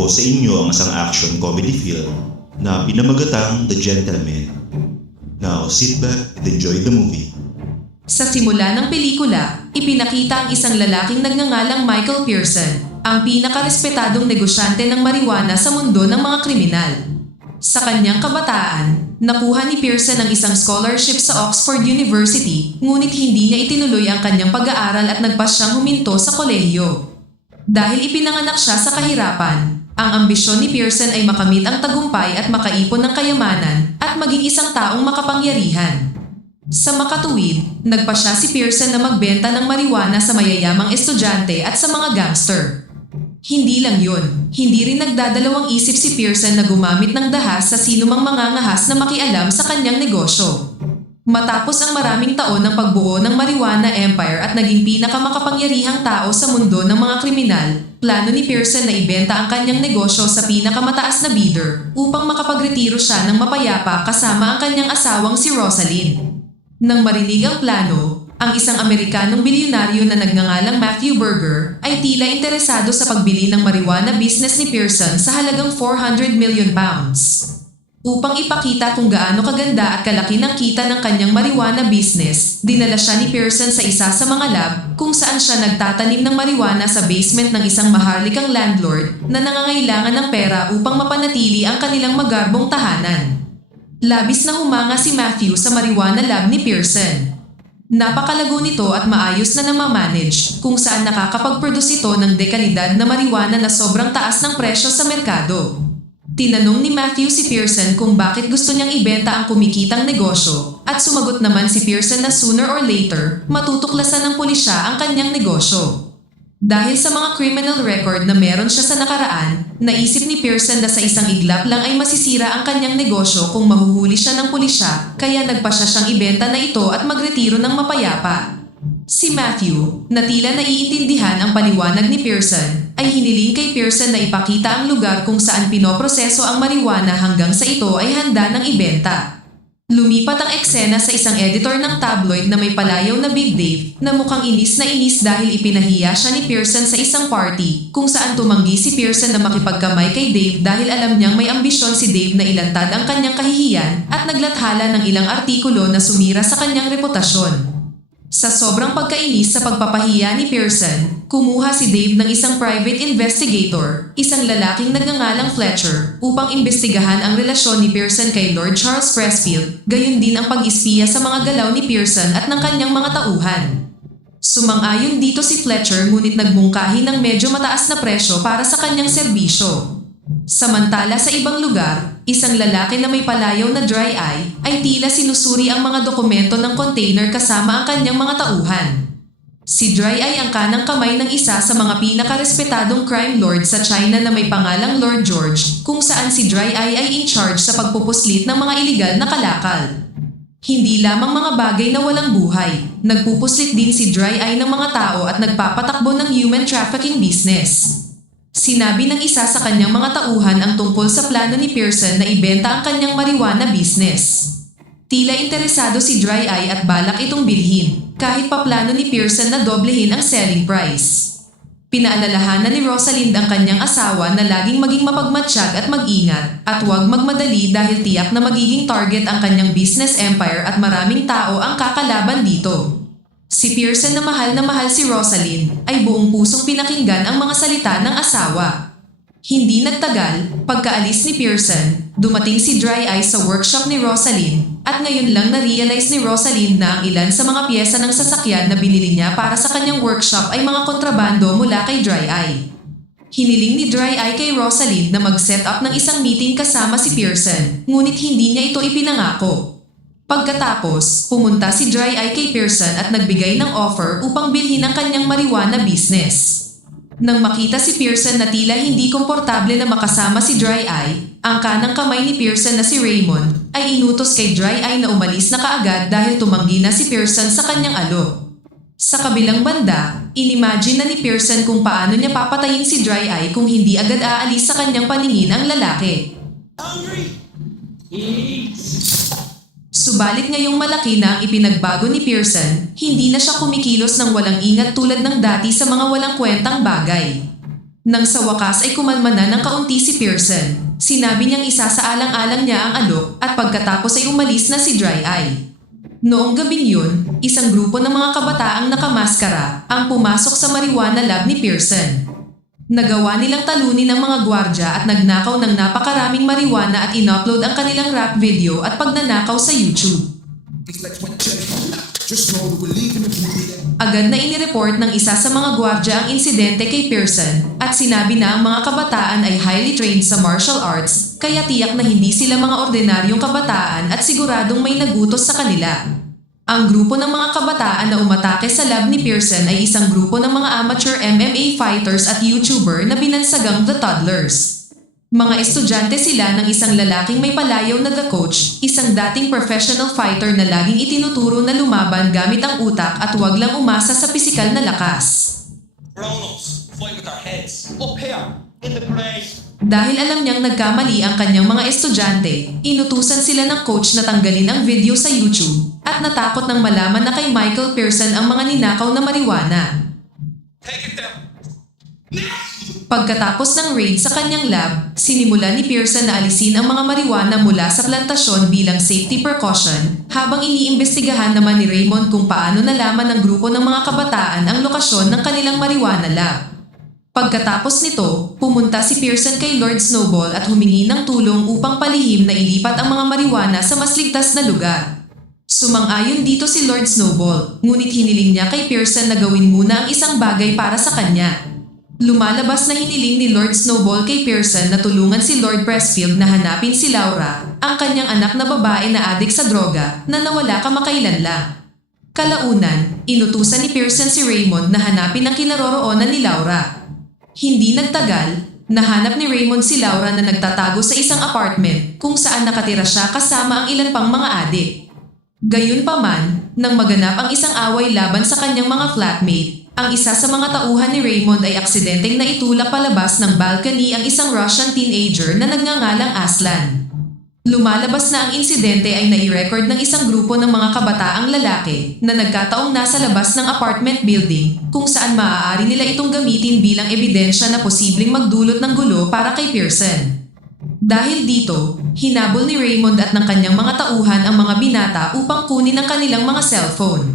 ko sa inyo ang isang action comedy film na pinamagatang The Gentleman. Now, sit back and enjoy the movie. Sa simula ng pelikula, ipinakita ang isang lalaking nagngangalang Michael Pearson, ang pinakarespetadong negosyante ng marijuana sa mundo ng mga kriminal. Sa kanyang kabataan, nakuha ni Pearson ang isang scholarship sa Oxford University, ngunit hindi niya itinuloy ang kanyang pag-aaral at nagpas siyang huminto sa kolehiyo. Dahil ipinanganak siya sa kahirapan, ang ambisyon ni Pearson ay makamit ang tagumpay at makaipon ng kayamanan at maging isang taong makapangyarihan. Sa makatuwid, nagpa siya si Pearson na magbenta ng marijuana sa mayayamang estudyante at sa mga gangster. Hindi lang yun, hindi rin nagdadalawang isip si Pearson na gumamit ng dahas sa sinumang mangangahas na makialam sa kanyang negosyo. Matapos ang maraming taon ng pagbuo ng marijuana empire at naging pinakamakapangyarihang tao sa mundo ng mga kriminal, plano ni Pearson na ibenta ang kanyang negosyo sa pinakamataas na bidder upang makapagretiro siya ng mapayapa kasama ang kanyang asawang si Rosalind. Nang marinig ang plano, ang isang Amerikanong bilyonaryo na nagngangalang Matthew Berger ay tila interesado sa pagbili ng marijuana business ni Pearson sa halagang 400 million pounds. Upang ipakita kung gaano kaganda at kalaki ng kita ng kanyang marijuana business, dinala siya ni Pearson sa isa sa mga lab kung saan siya nagtatanim ng marijuana sa basement ng isang maharlikang landlord na nangangailangan ng pera upang mapanatili ang kanilang magarbong tahanan. Labis na humanga si Matthew sa marijuana lab ni Pearson. Napakalago nito at maayos na namamanage kung saan nakakapag-produce ito ng dekalidad na marijuana na sobrang taas ng presyo sa merkado. Tinanong ni Matthew si Pearson kung bakit gusto niyang ibenta ang kumikitang negosyo at sumagot naman si Pearson na sooner or later matutuklasan ng pulisya ang kanyang negosyo. Dahil sa mga criminal record na meron siya sa nakaraan, naisip ni Pearson na sa isang iglap lang ay masisira ang kanyang negosyo kung mahuhuli siya ng pulisya, kaya nagpa siya siyang ibenta na ito at magretiro ng mapayapa. Si Matthew, na tila naiintindihan ang paliwanag ni Pearson, ay hiniling kay Pearson na ipakita ang lugar kung saan pinoproseso ang marijuana hanggang sa ito ay handa ng ibenta. Lumipat ang eksena sa isang editor ng tabloid na may palayaw na Big Dave na mukhang inis na inis dahil ipinahiya siya ni Pearson sa isang party kung saan tumanggi si Pearson na makipagkamay kay Dave dahil alam niyang may ambisyon si Dave na ilantad ang kanyang kahihiyan at naglathala ng ilang artikulo na sumira sa kanyang reputasyon. Sa sobrang pagkainis sa pagpapahiya ni Pearson, kumuha si Dave ng isang private investigator, isang lalaking nagngangalang Fletcher, upang imbestigahan ang relasyon ni Pearson kay Lord Charles Pressfield, gayon din ang pag-ispiya sa mga galaw ni Pearson at ng kanyang mga tauhan. Sumang-ayon dito si Fletcher ngunit nagmungkahi ng medyo mataas na presyo para sa kanyang serbisyo. Samantala sa ibang lugar, isang lalaki na may palayaw na dry eye ay tila sinusuri ang mga dokumento ng container kasama ang kanyang mga tauhan. Si Dry Eye ang kanang kamay ng isa sa mga pinakarespetadong crime lord sa China na may pangalang Lord George, kung saan si Dry Eye ay in charge sa pagpupuslit ng mga iligal na kalakal. Hindi lamang mga bagay na walang buhay, nagpupuslit din si Dry Eye ng mga tao at nagpapatakbo ng human trafficking business. Sinabi ng isa sa kanyang mga tauhan ang tungkol sa plano ni Pearson na ibenta ang kanyang marijuana business. Tila interesado si Dry Eye at balak itong bilhin, kahit pa plano ni Pearson na doblehin ang selling price. Pinaalalahanan ni Rosalind ang kanyang asawa na laging maging mapagmatsyag at mag-ingat at huwag magmadali dahil tiyak na magiging target ang kanyang business empire at maraming tao ang kakalaban dito. Si Pearson na mahal si Rosalind ay buong pusong pinakinggan ang mga salita ng asawa. Hindi nagtagal, pagkaalis ni Pearson, dumating si Dry Eye sa workshop ni Rosalind at ngayon lang na-realize ni Rosalind na ang ilan sa mga piyesa ng sasakyan na binili niya para sa kanyang workshop ay mga kontrabando mula kay Dry Eye. Hiniling ni Dry Eye kay Rosalind na mag-set up ng isang meeting kasama si Pearson, ngunit hindi niya ito ipinangako. Pagkatapos, pumunta si Dry Eye kay Pearson at nagbigay ng offer upang bilhin ang kanyang marijuana business. Nang makita si Pearson na tila hindi komportable na makasama si Dry Eye, ang kanang kamay ni Pearson na si Raymond ay inutos kay Dry Eye na umalis na kaagad dahil tumanggi na si Pearson sa kanyang alok. Sa kabilang banda, inimagine na ni Pearson kung paano niya papatayin si Dry Eye kung hindi agad aalis sa kanyang paningin ang lalaki. Hungry! Eat! Subalit ngayong malaki na ang ipinagbago ni Pearson, hindi na siya kumikilos ng walang ingat tulad ng dati sa mga walang kwentang bagay. Nang sa wakas ay kumalma na ng kaunti si Pearson, sinabi niyang isasaalang-alang niya ang alok at pagkatapos ay umalis na si Dry Eye. Noong gabing yun, isang grupo ng mga kabataang nakamaskara ang pumasok sa marijuana lab ni Pearson. Nagawa nilang talunin ang mga gwardya at nagnakaw ng napakaraming marijuana at in-upload ang kanilang rap video at pagnanakaw sa YouTube. Agad na inireport ng isa sa mga gwardya ang insidente kay Pearson at sinabi na ang mga kabataan ay highly trained sa martial arts kaya tiyak na hindi sila mga ordinaryong kabataan at siguradong may nagutos sa kanila. Ang grupo ng mga kabataan na umatake sa lab ni Pearson ay isang grupo ng mga amateur MMA fighters at YouTuber na binansagang The Toddlers. Mga estudyante sila ng isang lalaking may palayaw na The Coach, isang dating professional fighter na laging itinuturo na lumaban gamit ang utak at huwag lang umasa sa pisikal na lakas. Ronalds, fight with our heads. Up here, in the place. Dahil alam niyang nagkamali ang kanyang mga estudyante, inutusan sila ng coach na tanggalin ang video sa YouTube at natakot nang malaman na kay Michael Pearson ang mga ninakaw na marijuana. Take it down. Pagkatapos ng raid sa kanyang lab, sinimula ni Pearson na alisin ang mga marijuana mula sa plantasyon bilang safety precaution, habang iniimbestigahan naman ni Raymond kung paano nalaman ng grupo ng mga kabataan ang lokasyon ng kanilang marijuana lab. Pagkatapos nito, pumunta si Pearson kay Lord Snowball at humingi ng tulong upang palihim na ilipat ang mga marijuana sa mas ligtas na lugar. Sumang-ayon dito si Lord Snowball, ngunit hiniling niya kay Pearson na gawin muna ang isang bagay para sa kanya. Lumalabas na hiniling ni Lord Snowball kay Pearson na tulungan si Lord Pressfield na hanapin si Laura, ang kanyang anak na babae na adik sa droga na nawala kamakailan lang. Kalaunan, inutusan ni Pearson si Raymond na hanapin ang kinaroroonan ni Laura. Hindi nagtagal, nahanap ni Raymond si Laura na nagtatago sa isang apartment kung saan nakatira siya kasama ang ilan pang mga adik. Gayunpaman, nang maganap ang isang away laban sa kanyang mga flatmate, ang isa sa mga tauhan ni Raymond ay aksidenteng naitulak palabas ng balcony ang isang Russian teenager na nagngangalang Aslan. Lumalabas na ang insidente ay nai-record ng isang grupo ng mga kabataang lalaki na nagkataong nasa labas ng apartment building kung saan maaari nila itong gamitin bilang ebidensya na posibleng magdulot ng gulo para kay Pearson. Dahil dito, hinabol ni Raymond at ng kanyang mga tauhan ang mga binata upang kunin ang kanilang mga cellphone.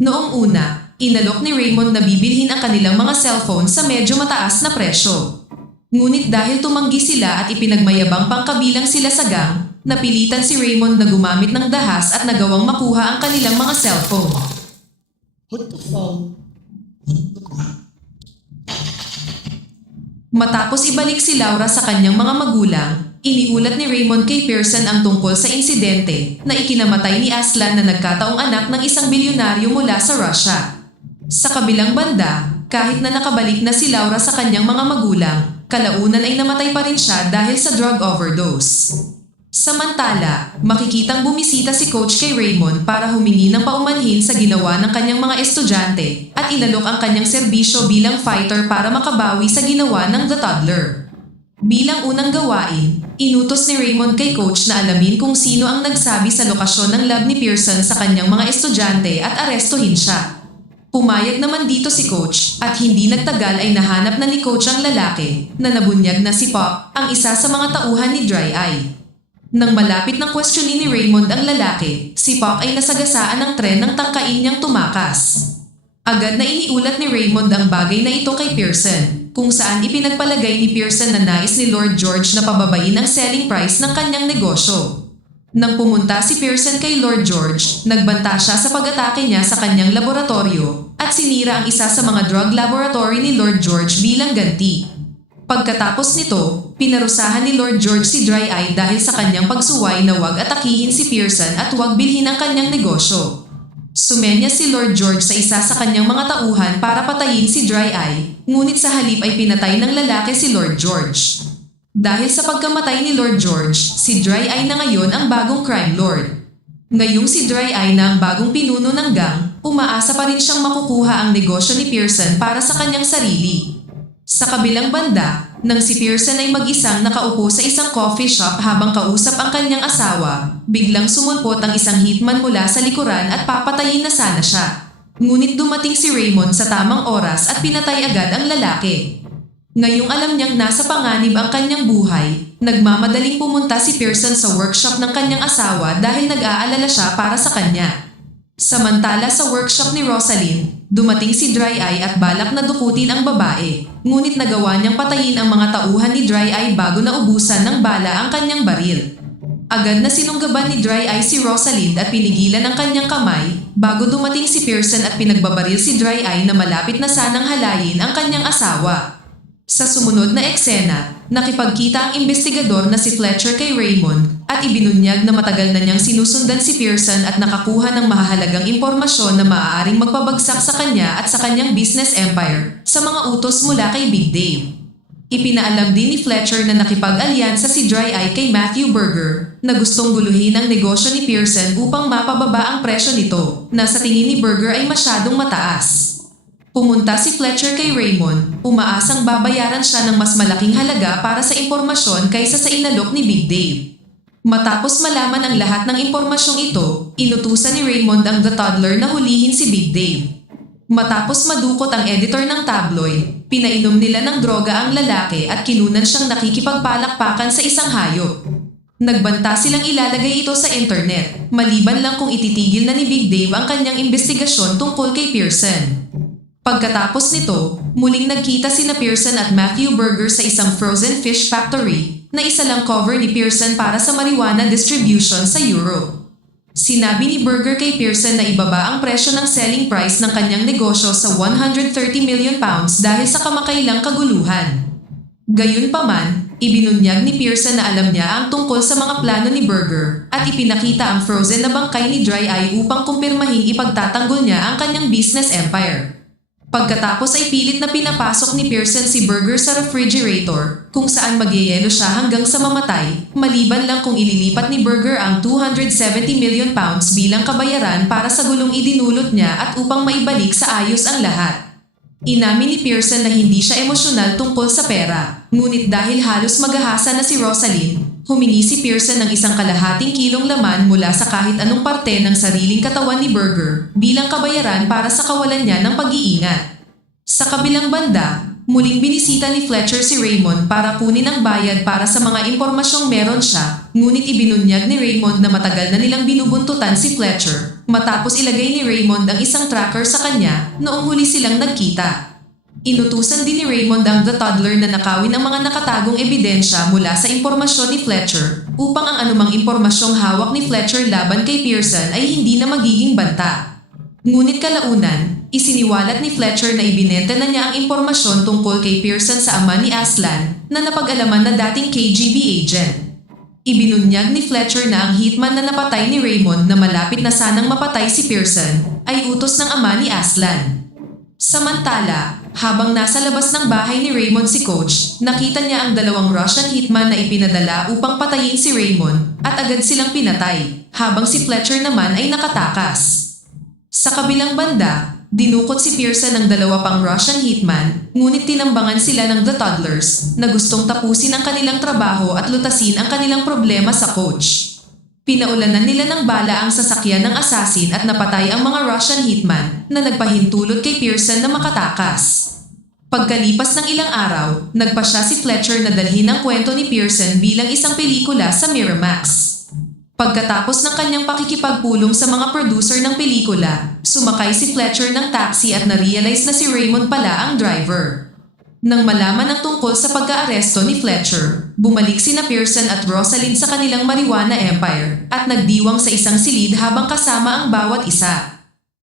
Noong una, inalok ni Raymond na bibilhin ang kanilang mga cellphone sa medyo mataas na presyo. Ngunit dahil tumanggi sila at ipinagmayabang pangkabilang sila sa gang, napilitan si Raymond na gumamit ng dahas at nagawang makuha ang kanilang mga cellphone. What the fuck? Matapos ibalik si Laura sa kanyang mga magulang, iniulat ni Raymond kay Pearson ang tungkol sa insidente na ikinamatay ni Aslan na nagkataong anak ng isang bilyonaryo mula sa Russia. Sa kabilang banda, kahit na nakabalik na si Laura sa kanyang mga magulang, kalaunan ay namatay pa rin siya dahil sa drug overdose. Samantala, makikitang bumisita si Coach kay Raymond para humingi ng paumanhin sa ginawa ng kanyang mga estudyante at inalok ang kanyang serbisyo bilang fighter para makabawi sa ginawa ng The Toddler. Bilang unang gawain, inutos ni Raymond kay Coach na alamin kung sino ang nagsabi sa lokasyon ng lab ni Pearson sa kanyang mga estudyante at arestuhin siya. Pumayag naman dito si Coach at hindi nagtagal ay nahanap na ni Coach ang lalaki na nabunyag na si Pop, ang isa sa mga tauhan ni Dry Eye. Nang malapit ng questionin ni Raymond ang lalaki, si Pop ay nasagasaan ng tren ng tangkain niyang tumakas. Agad na iniulat ni Raymond ang bagay na ito kay Pearson, kung saan ipinagpalagay ni Pearson na nais ni Lord George na pababain ang selling price ng kanyang negosyo. Nang pumunta si Pearson kay Lord George, nagbanta siya sa pag-atake niya sa kanyang laboratorio at sinira ang isa sa mga drug laboratory ni Lord George bilang ganti. Pagkatapos nito, pinarusahan ni Lord George si Dry Eye dahil sa kanyang pagsuway na huwag atakihin si Pearson at huwag bilhin ang kanyang negosyo. Sumenya si Lord George sa isa sa kanyang mga tauhan para patayin si Dry Eye, ngunit sa halip ay pinatay ng lalaki si Lord George. Dahil sa pagkamatay ni Lord George, si Dry Eye na ngayon ang bagong crime lord. Ngayong si Dry Eye na ang bagong pinuno ng gang, umaasa pa rin siyang makukuha ang negosyo ni Pearson para sa kanyang sarili. Sa kabilang banda, nang si Pearson ay mag-isang nakaupo sa isang coffee shop habang kausap ang kanyang asawa, biglang sumulpot ang isang hitman mula sa likuran at papatayin na sana siya. Ngunit dumating si Raymond sa tamang oras at pinatay agad ang lalaki. Ngayong alam niyang nasa panganib ang kanyang buhay, nagmamadaling pumunta si Pearson sa workshop ng kanyang asawa dahil nag-aalala siya para sa kanya. Samantala sa workshop ni Rosalind, dumating si Dry Eye at balak na dukutin ang babae. Ngunit nagawa niyang patayin ang mga tauhan ni Dry Eye bago na ubusan ng bala ang kanyang baril. Agad na sinunggaban ni Dry Eye si Rosalind at pinigilan ang kanyang kamay bago dumating si Pearson at pinagbabaril si Dry Eye na malapit na sanang halayin ang kanyang asawa. Sa sumunod na eksena, nakipagkita ang investigador na si Fletcher kay Raymond at ibinunyag na matagal na niyang sinusundan si Pearson at nakakuha ng mahahalagang impormasyon na maaaring magpabagsak sa kanya at sa kanyang business empire sa mga utos mula kay Big Dave. Ipinaalam din ni Fletcher na nakipag-alyansa si Dry Eye kay Matthew Berger na gustong guluhin ang negosyo ni Pearson upang mapababa ang presyo nito na sa tingin ni Berger ay masyadong mataas. Pumunta si Fletcher kay Raymond, umaasang babayaran siya ng mas malaking halaga para sa impormasyon kaysa sa inalok ni Big Dave. Matapos malaman ang lahat ng impormasyong ito, inutusan ni Raymond ang The Toddler na hulihin si Big Dave. Matapos madukot ang editor ng tabloid, pinainom nila ng droga ang lalaki at kinunan siyang nakikipagpalakpakan sa isang hayop. Nagbanta silang ilalagay ito sa internet, maliban lang kung ititigil na ni Big Dave ang kanyang investigasyon tungkol kay Pearson. Pagkatapos nito, muling nagkita sina Pearson at Matthew Berger sa isang frozen fish factory na isa lang cover ni Pearson para sa marijuana distribution sa Europe. Sinabi ni Berger kay Pearson na ibaba ang presyo ng selling price ng kanyang negosyo sa 130 million pounds dahil sa kamakailang kaguluhan. Gayunpaman, ibinunyag ni Pearson na alam niya ang tungkol sa mga plano ni Berger at ipinakita ang frozen na bangkay ni Dry Eye upang kumpirmahing ipagtatanggol niya ang kanyang business empire. Pagkatapos ay pilit na pinapasok ni Pearson si Berger sa refrigerator kung saan magyayelo siya hanggang sa mamatay, maliban lang kung ililipat ni Berger ang 270 million pounds bilang kabayaran para sa gulong idinulot niya at upang maibalik sa ayos ang lahat. Inamin ni Pearson na hindi siya emosyonal tungkol sa pera, ngunit dahil halos maghahasa na si Rosalind, humingi si Pearson ng 1 kalahating kilong laman mula sa kahit anong parte ng sariling katawan ni Berger bilang kabayaran para sa kawalan niya ng pag-iingat. Sa kabilang banda, muling binisita ni Fletcher si Raymond para kunin ang bayad para sa mga impormasyong meron siya, ngunit ibinunyag ni Raymond na matagal na nilang binubuntutan si Fletcher matapos ilagay ni Raymond ang isang tracker sa kanya noong huli silang nagkita. Inutusan din ni Raymond ang The Toddler na nakawin ang mga nakatagong ebidensya mula sa impormasyon ni Fletcher upang ang anumang impormasyong hawak ni Fletcher laban kay Pearson ay hindi na magiging banta. Ngunit kalaunan, isiniwalat ni Fletcher na ibinenta na niya ang impormasyon tungkol kay Pearson sa ama ni Aslan na napag-alaman na dating KGB agent. Ibinunyag ni Fletcher na ang hitman na napatay ni Raymond na malapit na sanang mapatay si Pearson ay utos ng ama ni Aslan. Samantala, habang nasa labas ng bahay ni Raymond si Coach, nakita niya ang 2 Russian hitman na ipinadala upang patayin si Raymond at agad silang pinatay, habang si Fletcher naman ay nakatakas. Sa kabilang banda, dinukot si Pearson ng 2 pang Russian hitman, ngunit tinambangan sila ng The Toddlers na gustong tapusin ang kanilang trabaho at lutasin ang kanilang problema sa Coach. Pinaulanan nila ng bala ang sasakyan ng assassin at napatay ang mga Russian hitman na nagpahintulot kay Pearson na makatakas. Pagkalipas ng ilang araw, nagpasya si Fletcher na dalhin ang kwento ni Pearson bilang isang pelikula sa Miramax. Pagkatapos ng kanyang pakikipagpulong sa mga producer ng pelikula, sumakay si Fletcher ng taxi at na-realize na si Raymond pala ang driver. Nang malaman ang tungkol sa pagka-aresto ni Fletcher, bumalik sina Pearson at Rosalind sa kanilang marijuana empire at nagdiwang sa isang silid habang kasama ang bawat isa.